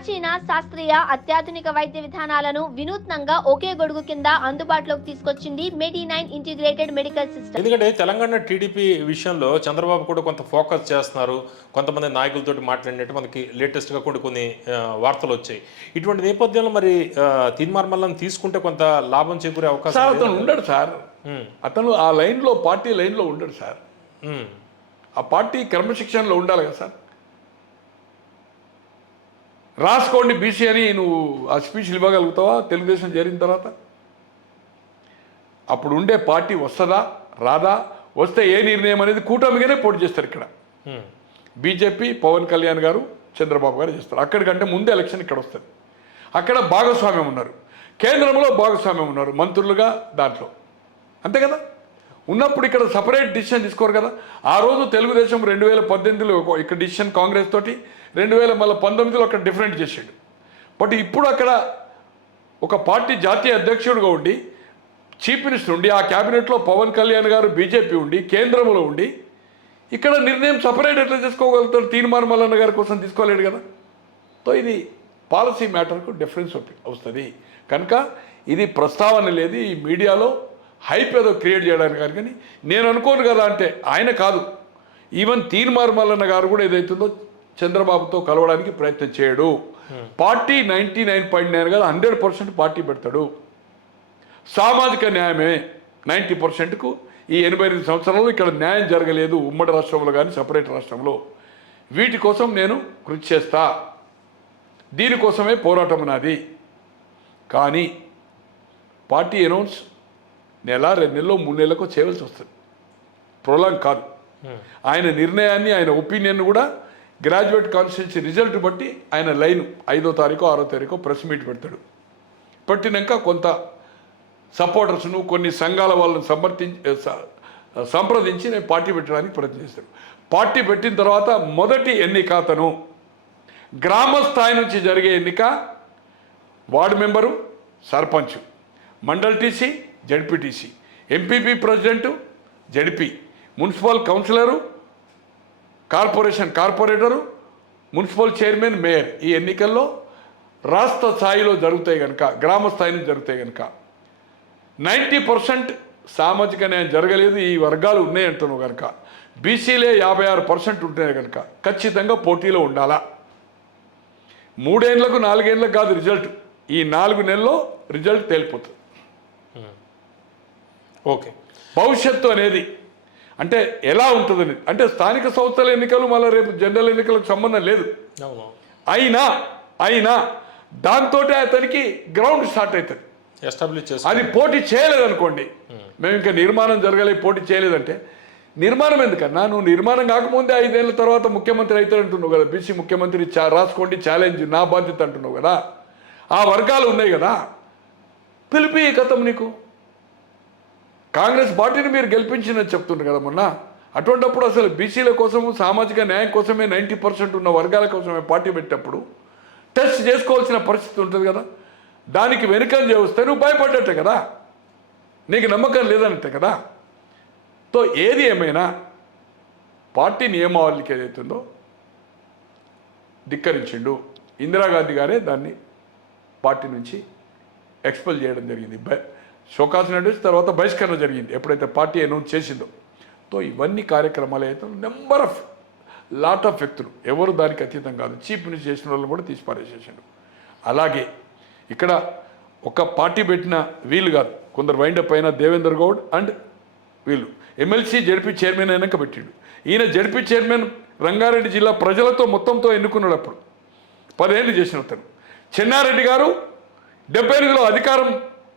ప్రాచీన శాస్త్రీయ అత్యాధునిక వైద్య విధానాలను వినూత్నంగా ఒకే గొడుగు కింద అందుబాటులోకి తీసుకొచ్చింది medi nine integrated medical system. ఎందుకంటే తెలంగాణ టీడీపీ విషయంలో చంద్రబాబు కూడా కొంత ఫోకస్ చేస్తున్నారు. కొంతమంది నాయకులతోటి మాట్లాడినట్టు మనకి లేటెస్ట్గా కూడా కొన్ని వార్తలు వచ్చాయి. ఇటువంటి నేపథ్యంలో మరి ఆ, తీన్మార్మల్ని తీసుకుంటే కొంత లాభం చేకూరే అవకాశం? అతను ఉండడు సార్. అతను ఆ లైన్లో పార్టీ లైన్లో ఉండడు సార్. ఆ పార్టీ క్రమశిక్షణలో ఉండాలి కదా సార్. రాసుకోండి బీసీ అని నువ్వు ఆ స్పీచ్లు ఇవ్వగలుగుతావా? తెలుగుదేశం చేరిన తర్వాత? అప్పుడు ఉండే పార్టీ వస్తుందా? రాదా? వస్తే ఏ నిర్ణయం అనేది కూటమిగానే పోటీ చేస్తారు ఇక్కడ. బీజేపీ పవన్ కళ్యాణ్ గారు చంద్రబాబు గారు చేస్తారు. అక్కడికంటే ముందు ఎలక్షన్ ఇక్కడ వస్తుంది. అక్కడ భాగస్వామ్యం ఉన్నారు. కేంద్రంలో భాగస్వామ్యం ఉన్నారు మంత్రులుగా దాంట్లో. అంతే కదా? ఉన్నప్పుడు ఇక్కడ సపరేట్ డిసిషన్ తీసుకోరు కదా. ఆ రోజు తెలుగుదేశం రెండు వేల పద్దెనిమిదిలో ఇక్కడ డిసిషన్ కాంగ్రెస్ తోటి రెండు వేల మళ్ళీ పంతొమ్మిదిలో అక్కడ డిఫరెంట్ చేసాడు. బట్ ఇప్పుడు అక్కడ ఒక పార్టీ జాతీయ అధ్యక్షుడుగా ఉండి చీఫ్ మినిస్టర్ ఉండి ఆ క్యాబినెట్లో పవన్ కళ్యాణ్ గారు బీజేపీ ఉండి కేంద్రంలో ఉండి ఇక్కడ నిర్ణయం సపరేట్ ఎట్లా చేసుకోగలుగుతాడు? తీర్మాన మల్లన్న గారి కోసం తీసుకోలేడు కదా. సో ఇది పాలసీ మ్యాటర్కు డిఫరెన్స్ వస్తుంది. కనుక ఇది ప్రస్తావన లేదు. ఈ మీడియాలో హైప్ ఏదో క్రియేట్ చేయడానికి కానీ కానీ నేను అనుకోను కదా అంటే ఆయన కాదు. ఈవెన్ తీర్మార్ మల్లన్న గారు కూడా ఏదైతుందో చంద్రబాబుతో కలవడానికి ప్రయత్నం చేయడు. Party ninety nine point nine కదా హండ్రెడ్ పర్సెంట్ పార్టీ పెడతాడు. సామాజిక న్యాయమే నైంటీ పర్సెంట్కు ఈ ఎనభై ఎనిమిది సంవత్సరాల్లో ఇక్కడ న్యాయం జరగలేదు ఉమ్మడి రాష్ట్రంలో కానీ సపరేట్ రాష్ట్రంలో. వీటి కోసం నేను కృషి చేస్తా. దీనికోసమే పోరాటం నాది. కానీ పార్టీ అనౌన్స్ నెల రెండు నెలలో మూడు నెలలకు చేయవలసి వస్తుంది. ప్రోలాంగ్ కాదు. ఆయన నిర్ణయాన్ని ఆయన ఒపీనియన్ కూడా గ్రాడ్యుయేట్ కాన్స్టిట్యూన్సీ రిజల్ట్ బట్టి ఆయన లైన్ ఐదో తారీఖు ఆరో తారీఖు ప్రెస్ మీట్ పెడతాడు. పెట్టినాక కొంత సపోర్టర్స్ను కొన్ని సంఘాల వాళ్ళని సమర్థించి స- సంప్రదించి నేను పార్టీ పెట్టడానికి ప్రయత్నం చేస్తాను పార్టీ పెట్టిన తర్వాత మొదటి ఎన్నిక అతను. గ్రామ స్థాయి నుంచి జరిగే ఎన్నిక ward member sarpanch. Mandal TC ZPTC. MPP president ZP. Municipal councillor corporation corporator municipal chairman mayor. ఈ ఎన్నికల్లో రాష్ట్ర స్థాయిలో జరుగుతాయి కనుక గ్రామ స్థాయిలో జరుగుతాయి కనుక నైంటీ పర్సెంట్ సామాజిక న్యాయం జరగలేదు ఈ వర్గాలు ఉన్నాయంటున్నావు కనుక బీసీలే యాభై ఆరు పర్సెంట్ ఉంటున్నాయి కనుక ఖచ్చితంగా పోటీలో ఉండాలా? మూడేళ్ళకు నాలుగేళ్ళకు కాదు రిజల్ట్. ఈ నాలుగు నెలల్లో రిజల్ట్ తేలిపోతుంది. ఓకే. భవిష్యత్తు అనేది అంటే ఎలా ఉంటుందని? అంటే స్థానిక సంస్థల ఎన్నికలు మళ్ళీ రేపు జనరల్ ఎన్నికలకు సంబంధం లేదు. అయినా అయినా దాంతో అతనికి గ్రౌండ్ స్టార్ట్ అవుతుంది ఎస్టాబ్లిష్ చేసి అది పోటీ చేయలేదనుకోండి. మేము. ఇంకా నిర్మాణం జరగలే పోటీ చేయలేదంటే నిర్మాణం ఎందుకన్నా? నువ్వు నిర్మాణం కాకముందే ఐదేళ్ళ తర్వాత ముఖ్యమంత్రి అవుతాడు అంటున్నావు కదా బీసీ ముఖ్యమంత్రి చా- రాసుకోండి ఛాలెంజ్ నా బాధ్యత అంటున్నావు కదా. ఆ వర్గాలు ఉన్నాయి కదా. పిలిపి కథం నీకు. కాంగ్రెస్ పార్టీని మీరు గెలిపించిందని చెప్తుండ్రు కదా మొన్న. అటువంటప్పుడు అసలు బీసీల కోసము సామాజిక న్యాయం కోసమే నైంటీ పర్సెంట్ ఉన్న వర్గాల కోసమే పార్టీ పెట్టేటప్పుడు టెస్ట్ చేసుకోవాల్సిన పరిస్థితి ఉంటుంది కదా. దానికి వెనుకంజ వస్తే నువ్వు భయపడ్డట్టే కదా. నీకు నమ్మకం లేదంటే కదా. తో ఏది ఏమైనా పార్టీ నియమావళికి ఏదైతుందో ధిక్కరించిండు. ఇందిరాగాంధీ గారే దాన్ని పార్టీ నుంచి ఎక్స్పెల్ చేయడం జరిగింది. బ- షోకాస్ నోటీస్ తర్వాత బహిష్కరణ జరిగింది. ఎప్పుడైతే పార్టీ అనౌన్స్ చేసిందో. తో ఇవన్నీ కార్యక్రమాలు అయితే నెంబర్ ఆఫ్ లాట్ ఆఫ్ వ్యక్తులు. ఎవరు దానికి అతీతం కాదు. చీఫ్ మినిస్టర్ చేసిన వాళ్ళు కూడా తీసి పారేసేసాడు అలాగే ఇక్కడ ఒక పార్టీ పెట్టిన వీళ్ళు కాదు. కొందరు వైండప్ అయిన దేవేందర్ గౌడ్ అండ్ వీళ్ళు. ఎమ్మెల్సీ జడ్పీ చైర్మన్ అయినాక పెట్టిండు. ఈయన జడ్పీ చైర్మన్ రంగారెడ్డి జిల్లా ప్రజలతో మొత్తంతో ఎన్నుకున్నాడు అప్పుడు పదేళ్ళు చేసిన అతను. చెన్నారెడ్డి గారు డెబ్బై ఎనిమిదిలో అధికారం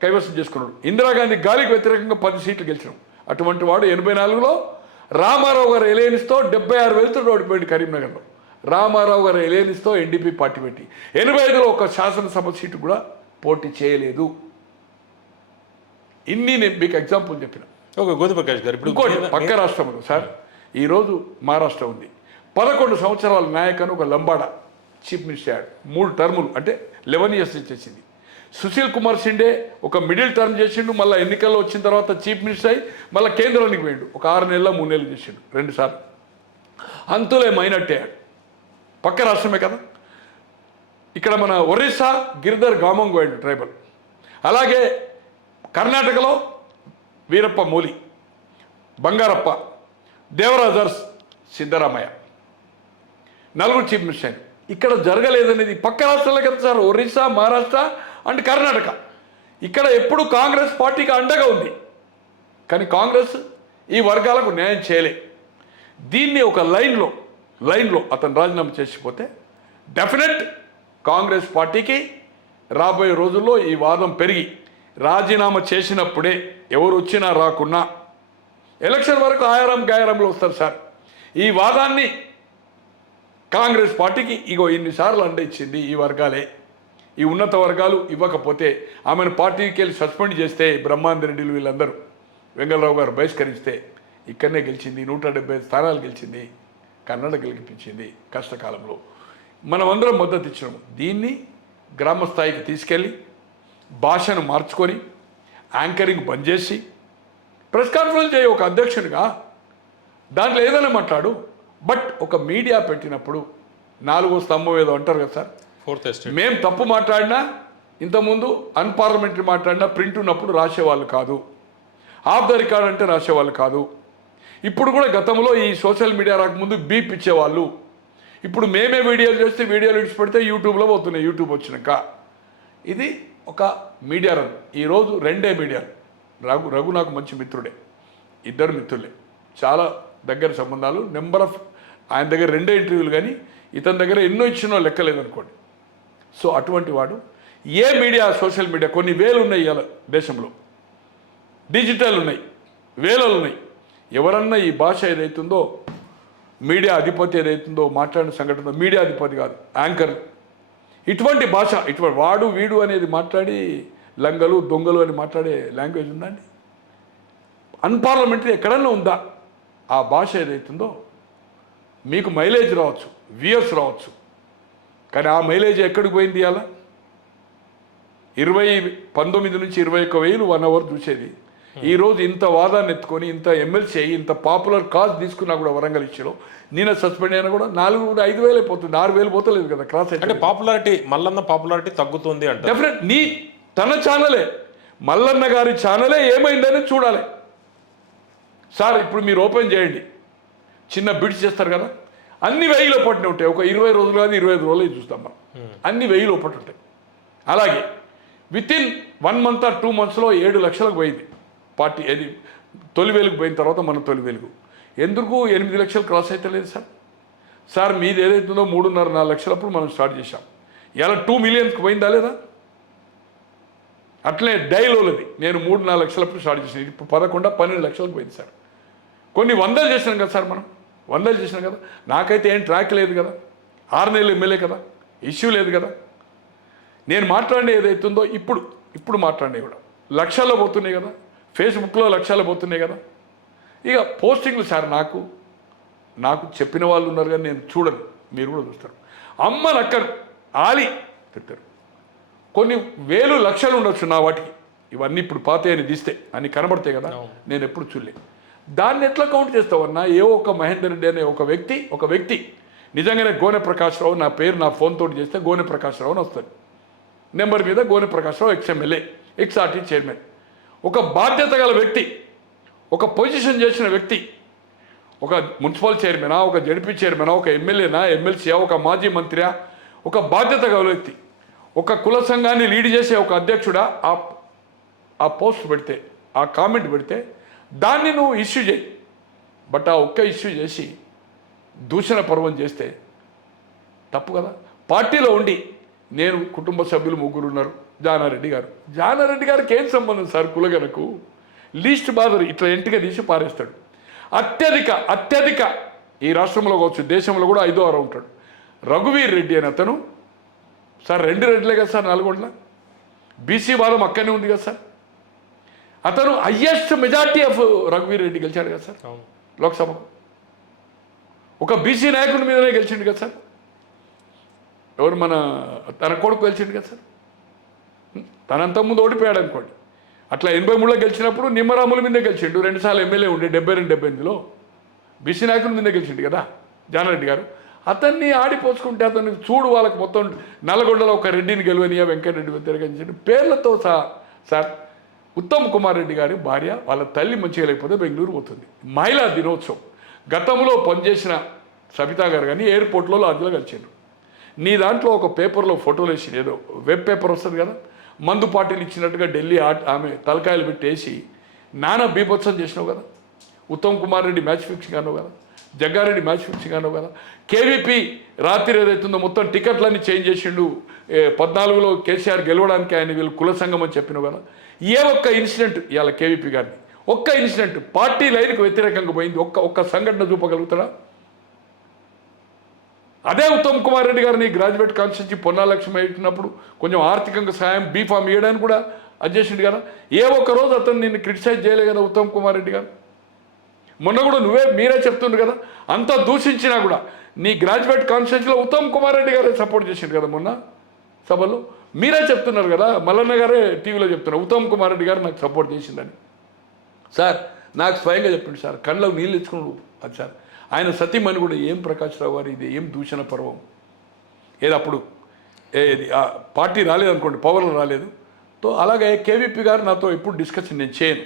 కైవసం చేసుకున్నాడు. ఇందిరాగాంధీ గాలికి వ్యతిరేకంగా పది సీట్లు గెలిచినాం. అటువంటి వాడు ఎనభై నాలుగులో రామారావు గారు ఎలేనిస్తో డెబ్బై ఆరు వెళ్తూ ఓడిపోయింది కరీంనగర్లో. రామారావు గారు ఎలేనిస్తో ఎన్డీపీ పార్టీ పెట్టి. ఎనభై ఐదులో ఒక శాసనసభ సీటు కూడా పోటీ చేయలేదు. ఇన్ని నేను మీకు ఎగ్జాంపుల్ చెప్పిన. ఓకే గోధుమ ప్రకాష్ గారు ఇప్పుడు పక్క రాష్ట్రంలో సార్ ఈరోజు మహారాష్ట్ర ఉంది. పదకొండు సంవత్సరాల నాయక్ అని ఒక లంబాడ చీఫ్ మినిస్టర్ మూడు టర్ములు అంటే లెవెన్ ఇయర్స్ ఇచ్చేసింది సుశీల్ కుమార్ షిండే ఒక మిడిల్ టర్మ్ చేసిండు మళ్ళీ ఎన్నికల్లో వచ్చిన తర్వాత చీఫ్ మినిస్టర్ అయ్యి మళ్ళీ కేంద్రానికి పోయిండు. ఒక ఆరు నెలల మూడు నెలలు చేసిండు రెండుసార్లు అంతులే మైనట్టే పక్క రాష్ట్రమే కదా. ఇక్కడ మన ఒరిస్సా గిరిధర్ గామంగోయిడ్ ట్రైబల్. అలాగే కర్ణాటకలో వీరప్ప మూలి బంగారప్ప దేవరాజర్స్ సిద్ధరామయ్య. నలుగురు చీఫ్ మినిస్టర్ ఇక్కడ జరగలేదనేది పక్క రాష్ట్రాలే కదా సార్. ఒరిస్సా మహారాష్ట్ర అండ్ కర్ణాటక. ఇక్కడ ఎప్పుడు కాంగ్రెస్ పార్టీకి అండగా ఉంది. కానీ కాంగ్రెస్ ఈ వర్గాలకు న్యాయం చేయలే. దీన్ని ఒక లైన్లో లైన్లో అతను రాజీనామా చేసిపోతే డెఫినెట్ కాంగ్రెస్ పార్టీకి రాబోయే రోజుల్లో ఈ వాదం పెరిగి రాజీనామా చేసినప్పుడే ఎవరు వచ్చినా రాకున్నా ఎలక్షన్ వరకు ఆయారం గాయారంలో వస్తారు సార్. ఈ వాదాన్ని కాంగ్రెస్ పార్టీకి ఇగో ఇన్నిసార్లు అండ ఇచ్చింది ఈ వర్గాలే. ఈ ఉన్నత వర్గాలు ఇవ్వకపోతే ఆమెను పార్టీకి వెళ్ళి సస్పెండ్ చేస్తే బ్రహ్మాంద రెడ్డిలు వీళ్ళందరూ. వెంగళరావు గారు బహిష్కరిస్తే ఇక్కడనే గెలిచింది నూట డెబ్బై స్థానాలు గెలిచింది కన్నడ గెలిపించింది కష్టకాలంలో. మనమందరం మద్దతు ఇచ్చినాము. దీన్ని గ్రామ స్థాయికి తీసుకెళ్ళి భాషను మార్చుకొని యాంకరింగ్ బంద్ చేసి ప్రెస్ కాన్ఫరెన్స్ చేయి ఒక అధ్యక్షునిగా దాంట్లో ఏదైనా మాట్లాడు బట్ ఒక మీడియా పెట్టినప్పుడు నాలుగో స్తంభం ఏదో అంటారు కదా సార్? ఫోర్త్ ఎస్టేట్ మేము తప్పు మాట్లాడినా ఇంతకుముందు అన్పార్లమెంటరీ మాట్లాడినా ప్రింట్ ఉన్నప్పుడు రాసేవాళ్ళు కాదు. ఆఫ్ ద రికార్డ్ అంటే రాసేవాళ్ళు కాదు. ఇప్పుడు కూడా గతంలో ఈ సోషల్ మీడియా రాకముందు బీప్ ఇచ్చేవాళ్ళు. ఇప్పుడు మేమే వీడియోలు చేస్తే వీడియోలు ఇడిచి పెడితే యూట్యూబ్లో పోతున్నాయి యూట్యూబ్ వచ్చినాక. ఇది ఒక మీడియా రన్. ఈరోజు రెండే మీడియా రఘు రఘు నాకు మంచి మిత్రుడే. ఇద్దరు మిత్రులే. చాలా దగ్గర సంబంధాలు. నెంబర్ ఆఫ్ ఆయన దగ్గర రెండే ఇంటర్వ్యూలు కానీ ఇతని దగ్గర ఎన్నో ఇచ్చినో లెక్కలేదనుకోండి. సో అటువంటి వాడు ఏ మీడియా సోషల్ మీడియా కొన్ని వేలు ఉన్నాయి ఇలా దేశంలో. డిజిటల్ ఉన్నాయి వేలలు ఉన్నాయి. ఎవరన్నా ఈ భాష ఏదైతుందో మీడియా అధిపతి ఏదైతుందో మాట్లాడిన సంఘటన మీడియా అధిపతి కాదు యాంకర్. ఇటువంటి భాష ఇటువంటి వాడు వీడు అనేది మాట్లాడి లంగలు దొంగలు అని మాట్లాడే లాంగ్వేజ్ ఉందండి అన్పార్లమెంటరీ ఎక్కడన్నా ఉందా? ఆ భాష ఏదైతుందో మీకు మైలేజ్ రావచ్చు వియర్స్ రావచ్చు. కానీ ఆ మైలేజ్ ఎక్కడికి పోయింది ఇవాళ? ఇరవై పంతొమ్మిది నుంచి ఇరవై ఒక్క వేలు వన్ అవర్ చూసేది. ఈ రోజు ఇంత వాదాన్ని ఎత్తుకొని ఇంత ఎమ్మెల్సీ అయ్యి ఇంత పాపులర్ కాజ్ తీసుకున్నా కూడా వరంగల్ ఇచ్చారు నిన్న సస్పెండ్ అయినా కూడా నాలుగు కూడా ఐదు వేలే పోతుంది. ఆరు వేలు పోతలేదు కదా క్రాస్ అంటే పాపులారిటీ మల్లన్న పాపులారిటీ తగ్గుతుంది అంట డెఫినెట్ నీ తన ఛానలే మల్లన్న గారి ఛానలే ఏమైందని చూడాలి. సార్ ఇప్పుడు మీరు ఓపెన్ చేయండి. చిన్న బిడ్స్ చేస్తారు కదా? అన్ని వెయ్యిలో పట్టిన ఉంటాయి. ఒక ఇరవై రోజులు కాదు ఇరవై ఐదు రోజులు చూస్తాం మనం. అన్ని వెయ్యిలో పట్టి ఉంటాయి. అలాగే with in one month or two మంత్స్లో ఏడు లక్షలకు పోయింది. పార్టీ ఏది తొలి వెలుగు పోయిన తర్వాత మన తొలి వెలుగు. ఎందుకు ఎనిమిది లక్షలు క్రాస్ అయితే లేదు సార్? సార్ మీది ఏదైతుందో మూడున్నర నాలుగు లక్షలప్పుడు మనం స్టార్ట్ చేశాం. ఇలా టూ మిలియన్స్కి పోయిందా లేదా? అట్లే డైలోలది నేను మూడు నాలుగు లక్షలప్పుడు స్టార్ట్ చేసాను ఇప్పుడు పదకొండ పన్నెండు లక్షలకు పోయింది సార్. కొన్ని వందలు చేసినాం కదా సార్ మనం. వందలు చేసినాం కదా. నాకైతే ఏం ట్రాక్ లేదు కదా. ఆరు నెలలు ఎమ్మెల్యే కదా. ఇష్యూ లేదు కదా. నేను మాట్లాడే ఏదైతుందో ఇప్పుడు ఇప్పుడు మాట్లాడే కూడా. లక్షల్లో పోతున్నాయి కదా. ఫేస్బుక్లో లక్షల్లో పోతున్నాయి కదా. ఇక పోస్టింగ్లు సార్ నాకు నాకు చెప్పిన వాళ్ళు ఉన్నారు కానీ నేను చూడను. మీరు కూడా చూస్తారు. అమ్మ లక్కరు ఆలి తిట్టారు కొన్ని వేలు లక్షలు ఉండొచ్చు నా వాటికి. ఇవన్నీ ఇప్పుడు పాత అని తీస్తే అన్ని కనబడతాయి కదా. నేను ఎప్పుడు చూడలే. దాన్ని ఎట్లా కౌంట్ చేస్తావన్నా? ఏ ఒక మహేందర్ రెడ్డి అనే ఒక వ్యక్తి ఒక వ్యక్తి. నిజంగానే గోనె ప్రకాశ్రావు నా పేరు నా ఫోన్ తోటి చేస్తే గోనె ప్రకాశ్రావు అని వస్తుంది నెంబర్ మీద Gone Prakashrao ex MLA ex RT chairman. ఒక బాధ్యత గల వ్యక్తి ఒక పొజిషన్ చేసిన వ్యక్తి ఒక మున్సిపల్ చైర్మనా ఒక జడ్పీ చైర్మనా ఒక ఎమ్మెల్యేనా ఎమ్మెల్సీయా ఒక మాజీ మంత్రియా ఒక బాధ్యత గల వ్యక్తి ఒక కుల సంఘాన్ని లీడ్ చేసే ఒక అధ్యక్షుడా ఆ ఆ పోస్ట్ పెడితే ఆ కామెంట్ పెడితే దాన్ని నువ్వు ఇష్యూ చేయి. బట్ ఆ ఒక్క ఇష్యూ చేసి దూషణ పర్వం చేస్తే తప్పు కదా. పార్టీలో ఉండి నేను కుటుంబ సభ్యులు ముగ్గురు ఉన్నారు. జానారెడ్డి గారు. జానారెడ్డి గారికి ఏం సంబంధం సార్ కులగనకు లీస్ట్ బాధరు ఇట్లా ఎంటిగా తీసి పారేస్తాడు. అత్యధిక అత్యధిక ఈ రాష్ట్రంలో కావచ్చు దేశంలో కూడా ఐదో ఆరో ఉంటాడు. రఘువీర్ రెడ్డి అని అతను. సార్ రెండు రెడ్లే కదా సార్ నల్గొండలో బీసీ వాదం అక్కడనే ఉంది కదా సార్. అతను హయ్యెస్ట్ మెజార్టీ ఆఫ్ రఘువీర్ రెడ్డి గెలిచాడు కదా సార్? అవును. లోక్సభకు ఒక బీసీ నాయకుడి మీదనే గెలిచిండు కదా సార్? ఎవరు మన తన కొడుకు గెలిచిండు కదా సార్? తనంత ముందు ఓడిపోయాడు అనుకోండి. అట్లా ఎనభై మూడులో గెలిచినప్పుడు నిమ్మరాముల మీదే గెలిచిండు. రెండుసార్లు ఎమ్మెల్యే ఉండే డెబ్బై రెండు డెబ్బై ఎనిమిదిలో బీసీ నాయకుల మీదే గెలిచిండు కదా జానారెడ్డి గారు. అతన్ని ఆడిపోసుకుంటే అతన్ని చూడు వాళ్ళకి మొత్తం నల్గొండలో ఒక రెడ్డిని గెలవనియా వెంకటరెడ్డి వ్యతిరేకించండి పేర్లతో సహా సార్ ఉత్తమ్ కుమార్ రెడ్డి గారి భార్య వాళ్ళ తల్లి మంచిగా లేకపోతే బెంగళూరు పోతుంది. మహిళా దినోత్సవం. గతంలో పనిచేసిన సబితా గారు కానీ ఎయిర్పోర్ట్లో లాడ్జ్లో కలిసారు నీ దాంట్లో ఒక పేపర్లో ఫోటోలు వేసి ఏదో వెబ్ పేపర్ వస్తుంది కదా? మందు పార్టీలు ఇచ్చినట్టుగా ఢిల్లీ ఆ- ఆమె తలకాయలు పెట్టేసి నానా బీభత్సం చేసినావు కదా? ఉత్తమ్ కుమార్ రెడ్డి మ్యాచ్ ఫిక్సింగ్ అన్నావు కదా? జగ్గారెడ్డి మ్యాచ్ ఫిక్సింగ్ అన్నావు కదా? కేవీపీ రాత్రి ఏదైతుందో మొత్తం టికెట్లన్నీ చేంజ్ చేసిండు. పద్నాలుగులో కేసీఆర్ గెలవడానికి ఆయన వీళ్ళు కుల సంఘం అని చెప్పినావు కదా? ఏ ఒక్క ఇన్సిడెంట్ ఇవాళ కేవీపీ గారిని ఒక్క ఇన్సిడెంట్ పార్టీ లైన్కి వ్యతిరేకంగా పోయింది. ఒక్క ఒక్క సంఘటన చూపగలుగుతాడా? అదే ఉత్తమ్ కుమార్ రెడ్డి గారిని గ్రాడ్యుయేట్ కాన్స్టిట్యూన్సీ పొన్నా అయినప్పుడు కొంచెం ఆర్థికంగా సాయం బీఫామ్ ఇవ్వడానికి కూడా అడ్జస్టెడ్ కదా ఏ ఒక్క రోజు అతను నిన్ను క్రిటిసైజ్ చేయలే కదా ఉత్తమ్ కుమార్ రెడ్డి గారు? మొన్న కూడా నువ్వే మీరే చెప్తుండ్రు కదా? అంత దూషించినా కూడా నీ గ్రాడ్యుయేట్ కాన్స్టిట్యూన్సీలో ఉత్తమ్ కుమార్ రెడ్డి గారే సపోర్ట్ చేసిండు కదా మొన్న? సభలో మీరే చెప్తున్నారు కదా మల్లన్న గారే టీవీలో చెప్తున్నారు. ఉత్తమ్ కుమార్ రెడ్డి గారు నాకు సపోర్ట్ చేసిందని. సార్ నాకు స్వయంగా చెప్పిండు సార్ కళ్ళకు నీళ్ళు ఇచ్చుకున్నాడు అది సార్ ఆయన సతీమణి కూడా ఏం ప్రకాష్ రావు గారు ఇది ఏం దూషణ పర్వం? ఏది అప్పుడు? ఏది? పార్టీ రాలేదనుకోండి పవర్లో రాలేదు. తో అలాగే కేవీపీ గారు నాతో ఎప్పుడు డిస్కషన్ నేను చేయను.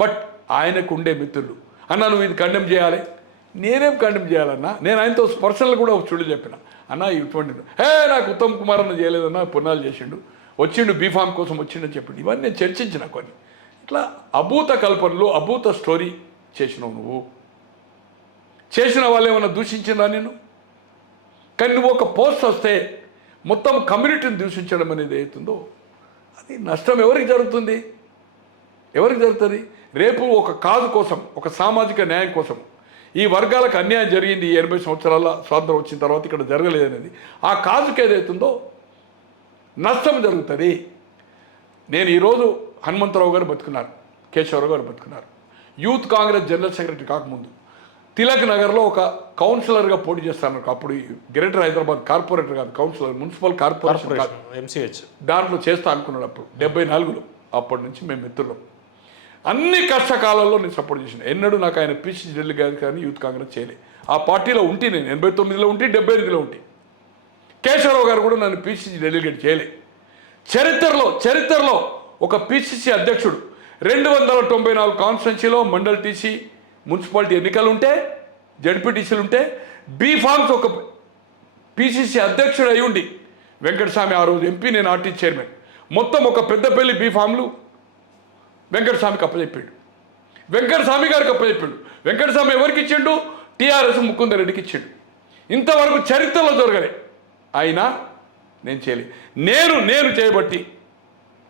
బట్ ఆయనకు ఉండే మిత్రులు. అన్న నువ్వు ఇది కండెమ్ చేయాలి. నేనేం కండెమ్ చేయాలన్నా నేను ఆయనతో పర్సనల్ కూడా ఒక చూడు చెప్పిన. అన్న ఇటువంటి హే నాకు ఉత్తమ్ కుమార్ అన్న చేయలేదన్నా పునాలు చేసిండు. వచ్చిండు బీఫామ్ కోసం వచ్చిండని చెప్పిండు. ఇవన్నీ నేను చర్చించిన కొన్ని. ఇట్లా అభూత కల్పనలు అభూత స్టోరీ చేసినావు నువ్వు. చేసిన వాళ్ళు ఏమైనా దూషించినా నేను కానీ నువ్వు ఒక పోస్ట్ వస్తే మొత్తం కమ్యూనిటీని దూషించడం అనేది అవుతుందో అది నష్టం ఎవరికి జరుగుతుంది? ఎవరికి జరుగుతుంది? రేపు ఒక కాదు కోసం ఒక సామాజిక న్యాయం కోసం ఈ వర్గాలకు అన్యాయం జరిగింది ఈ ఎనభై సంవత్సరాల స్వాతంత్రం వచ్చిన తర్వాత ఇక్కడ జరగలేదనేది ఆ కాజుకి ఏదైతుందో నష్టం జరుగుతుంది. నేను ఈరోజు హనుమంతరావు గారు బతుకున్నారు కేశవరావు గారు బతుకున్నారు. యూత్ కాంగ్రెస్ జనరల్ సెక్రటరీ కాకముందు తిలక్ నగర్లో ఒక కౌన్సిలర్గా పోటీ చేస్తాను. అప్పుడు ఈ గ్రేటర్ హైదరాబాద్ కార్పొరేటర్ కాదు కౌన్సిలర్ మున్సిపల్. Corporation MCH. దాంట్లో చేస్తా అనుకున్నాడు అప్పుడు. డెబ్బై నాలుగులో అప్పటి నుంచి మేము మిత్రులం అన్ని కష్టకాలంలో నేను సపోర్ట్ చేసిన. ఎన్నడూ నాకు ఆయన పిసిసి ఢిల్లీ గారు కానీ యూత్ కాంగ్రెస్ చేయలే. ఆ పార్టీలో ఉంటే నేను ఎనభై తొమ్మిదిలో ఉంటే డెబ్బై ఎనిమిదిలో ఉంటే. కేశవరావు గారు కూడా నన్ను పిసిసి డెలిగేట్ చేయలే. చరిత్రలో చరిత్రలో ఒక పిసిసి అధ్యక్షుడు రెండు వందల తొంభై నాలుగు కాన్స్టిట్యున్సీలో మండల్ టీసీ మున్సిపాలిటీ ఎన్నికలు ఉంటే జడ్పీటీసీలు ఉంటే బీ ఫార్మ్స్ ఒక పిసిసి అధ్యక్షుడు అయి ఉండి వెంకటస్వామి ఆ రోజు ఎంపీ నేను ఆర్టీ చైర్మన్ మొత్తం ఒక పెద్దపల్లి బీ ఫామ్లు వెంకటస్వామికి అప్పచెప్పాడు. వెంకటస్వామి గారికి అప్పచెప్పాడు. వెంకటస్వామి ఎవరికి ఇచ్చిండు? టీఆర్ఎస్ ముకుందరెడ్డికి ఇచ్చిండు. ఇంతవరకు చరిత్రలో జరగలే. అయినా నేను చేయలే. నేను నేను చేయబట్టి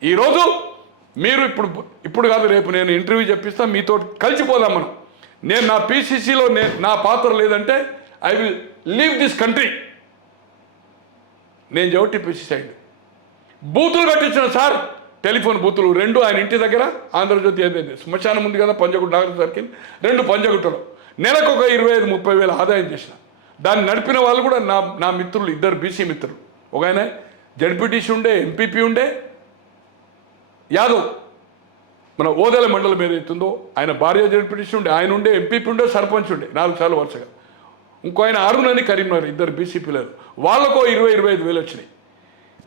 ఈరోజు మీరు ఇప్పుడు ఇప్పుడు కాదు రేపు నేను ఇంటర్వ్యూ చెప్పిస్తాను మీతో కలిసిపోదాం మనం. నేను నా పీసీసీలో నే నా పాత్ర లేదంటే I will leave this country. నేను చెవిటి పీసీసీ అయింది బూతులు కట్టించిన సార్ టెలిఫోన్ బూతులు రెండు ఆయన ఇంటి దగ్గర ఆంధ్రజ్యోతి ఏదైంది శ్మశానం ఉంది కదా పంజగుట్ట నాగర్ సర్కిల్. రెండు పంజగుట్టలో. నెలకు ఒక ఇరవై ఐదు ముప్పై వేల ఆదాయం చేసిన. దాన్ని నడిపిన వాళ్ళు కూడా నా నా మిత్రులు ఇద్దరు బీసీ మిత్రులు. ఒక ఆయన జడ్పీటీసీ ఉండే ఎంపీపీ ఉండే యాదవ్. మన ఓదెల మండలం ఏదైతుందో ఆయన భార్య జడ్పీటీసీ ఉండే ఆయన ఉండే ఎంపీపీ ఉండే సర్పంచ్ ఉండే నాలుగు సార్లు వరుసగా. ఇంకో ఆయన అరుణ్ అని కరీంనగర్ ఇద్దరు బీసీ పిల్లలు. వాళ్ళకో ఇరవై ఇరవై ఐదు వేలు వచ్చినాయి.